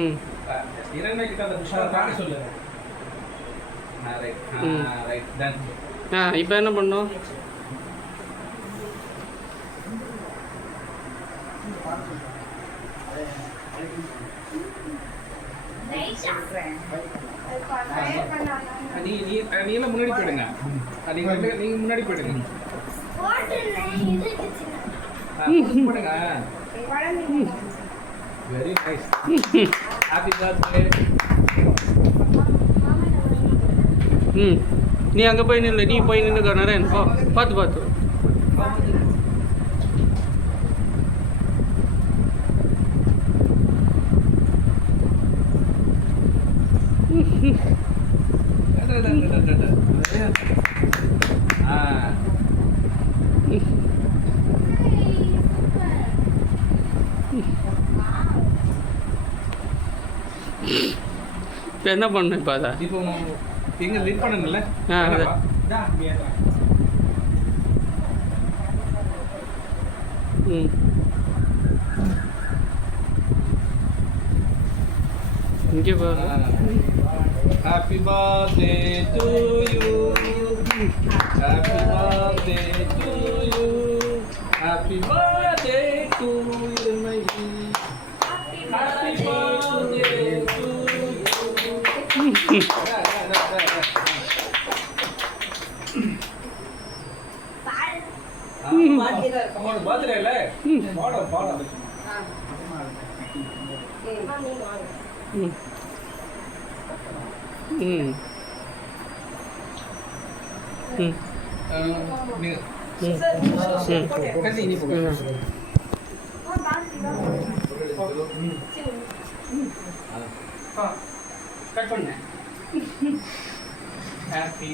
ம் இறைமை கிட்ட அந்த புஷ்பம் காண சொல்லு. Right right ton. இப்போ என்ன பண்ணோம்? நீ எல்லாம் முன்னாடி போயிடுங்க. நீங்க முன்னாடி போயிடுங்க. போடுங்க. Very nice. Happy birthday. நீ அங்கே போய் நில்லு, நீ போய் நின்றுக்க நரேன். பார்த்து பார்த்து. இப்போ என்ன பண்ணணும்? இப்போ அதை இப்போ எங்கே லிட் பண்ணணும்ல? அது இங்கே பாரு. Happy birthday to you. Happy birthday to you. Happy birthday to you my. Happy birthday to you. Birthday இல்ல பாடம் பாடம். கட் பண்ண. ஹாப்பி